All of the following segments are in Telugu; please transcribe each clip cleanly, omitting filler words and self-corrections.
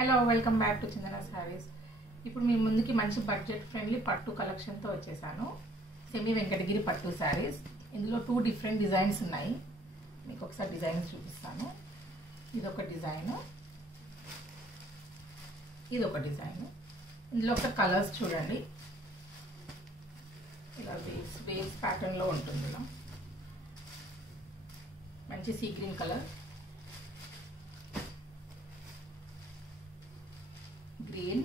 హలో వెల్కమ్ బ్యాక్ టు చందన సారీస్. ఇప్పుడు మీ ముందుకి మంచి బడ్జెట్ ఫ్రెండ్లీ పట్టు కలెక్షన్తో వచ్చేసాను. సెమీ వెంకటగిరి పట్టు శారీస్. ఇందులో 2 డిఫరెంట్ డిజైన్స్ ఉన్నాయి. మీకు ఒకసారి డిజైన్స్ చూపిస్తాను. ఇదొక డిజైన్, ఇదొక డిజైన్. ఇందులో ఒక కలర్స్ చూడండి. ఇలా వేవ్స్ ప్యాటర్న్లో ఉంటుంది. ఇలా మంచి sea green colour, green,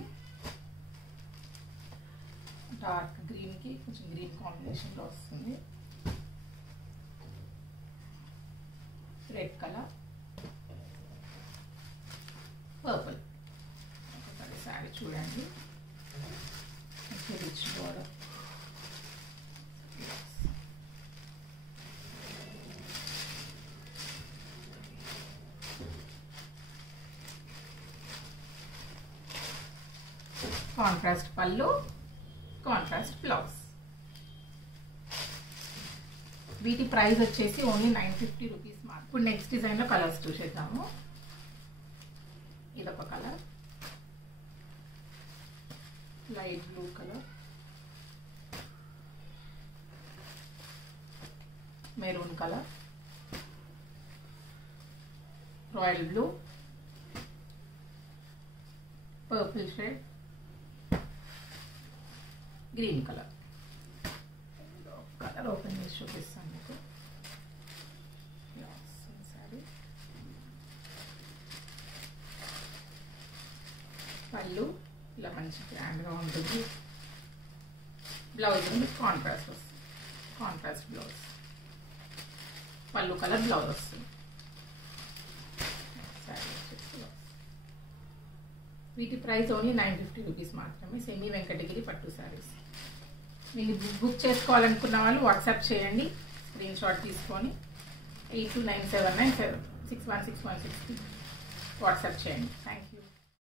dark green కి కొంచెం గ్రీన్ కాంబినేషన్ లో వస్తుంది. Red colour, purple. ఒకసారి శారీ చూడండి. రిచ్ బోర్డర్, కాంట్రాస్ట్ పళ్ళు, కాంట్రాస్ట్ బ్లౌజ్. వీటి ప్రైస్ వచ్చేసి ఓన్లీ 950 రూపీస్ మాత్రం. ఇప్పుడు నెక్స్ట్ డిజైన్ లో కలర్స్ చూసేద్దాము. ఇదొక colour, light blue colour, maroon colour, royal blue, purple shade, green colour. Colour open చేసి చూపిస్తాను మీకు. సారీ పళ్ళు ఇలా మంచి గ్రాండ్గా ఉంటుంది. బ్లౌజ్ కాంట్రాస్ట్ వస్తుంది, కాంట్రాస్ట్ బ్లౌజ్. పళ్ళు కలర్ బ్లౌజ్ వస్తుంది. సారీ వచ్చేసి వీటి ప్రైస్ ఓన్లీ 950 రూపీస్ మాత్రమే. సెమీ వెంకటగిరి పట్టు శారీస్. మీరు బుక్ చేసుకోవాలనుకున్న వాళ్ళు వాట్సాప్ చేయండి. స్క్రీన్ షాట్ తీసుకొని 8297961616 వాట్సాప్ చేయండి. Thank you.